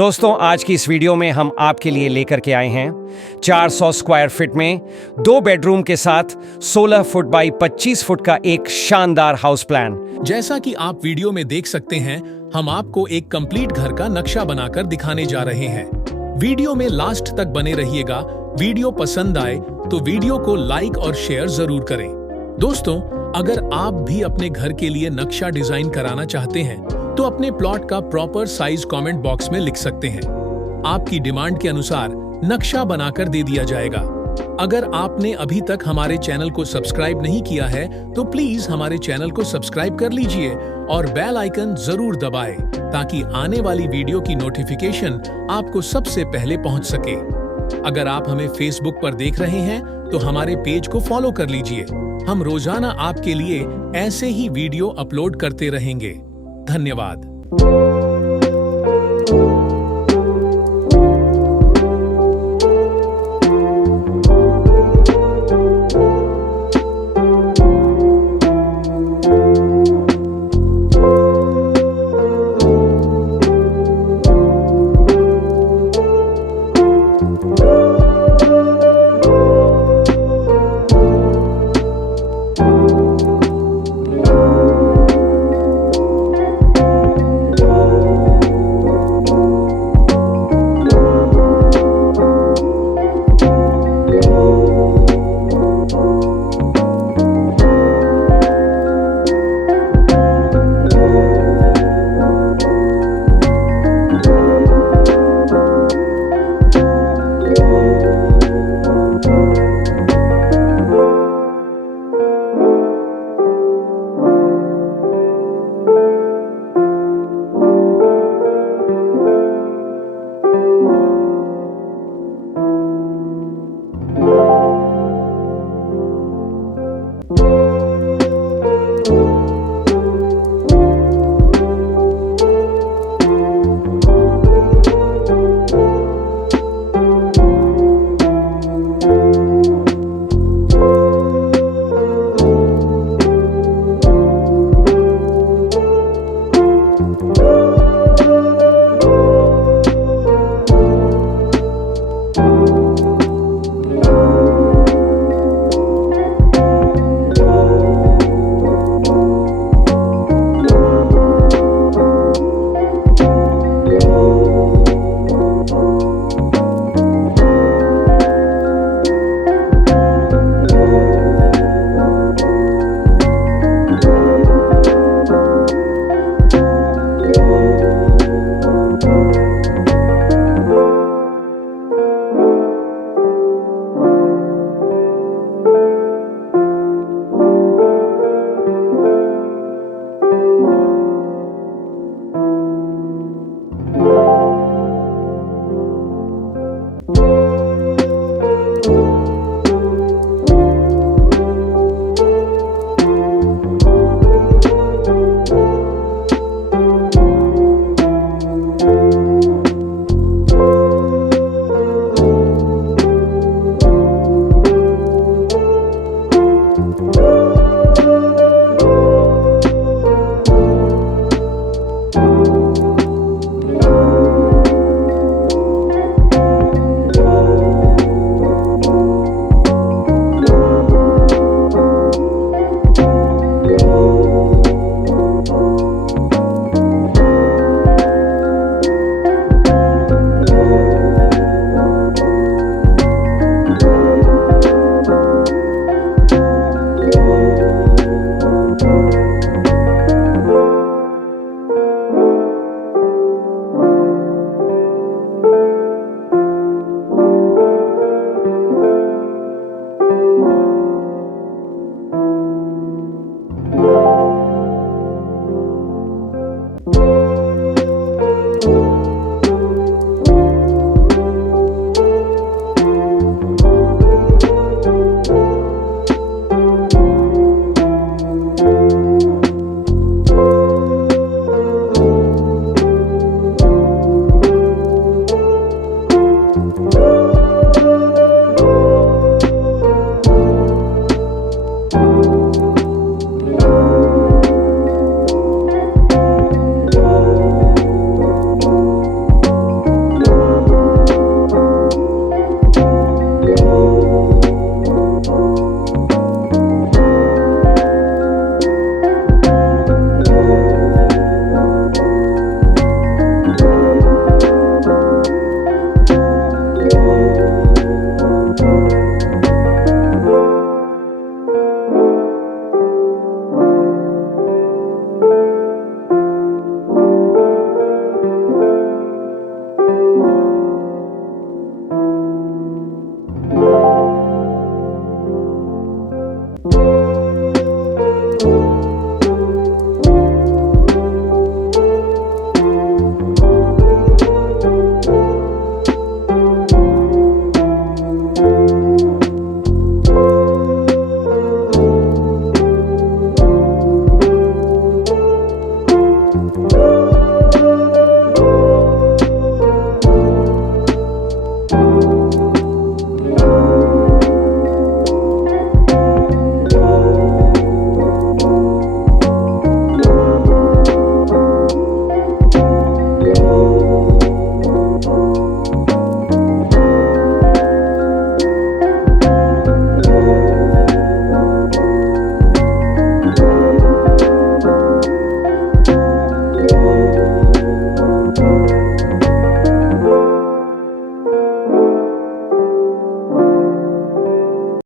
दोस्तों आज की इस वीडियो में हम आपके लिए लेकर के आए हैं 400 स्क्वायर फीट में 2 बेडरूम के साथ 16 फुट बाई 25 फुट का एक शानदार हाउस प्लान। जैसा कि आप वीडियो में देख सकते हैं, हम आपको एक कंप्लीट घर का नक्शा बनाकर दिखाने जा रहे हैं। वीडियो में लास्ट तक बने रहिएगा। वीडियो पसंद आए तो वीडियो को लाइक और शेयर जरूर करें। दोस्तों, अगर आप भी अपने घर के लिए नक्शा डिजाइन कराना चाहते हैं तो अपने प्लॉट का प्रॉपर साइज कमेंट बॉक्स में लिख सकते हैं। आपकी डिमांड के अनुसार नक्शा बनाकर दे दिया जाएगा। अगर आपने अभी तक हमारे चैनल को सब्सक्राइब नहीं किया है तो प्लीज हमारे चैनल को सब्सक्राइब कर लीजिए और बेल आइकन जरूर दबाएं ताकि आने वाली वीडियो की नोटिफिकेशन आपको सबसे पहले पहुंच सके। अगर आप हमें फेसबुक पर देख रहे हैं तो हमारे पेज को फॉलो कर लीजिए। हम रोजाना आपके लिए ऐसे ही वीडियो अपलोड करते रहेंगे। धन्यवाद।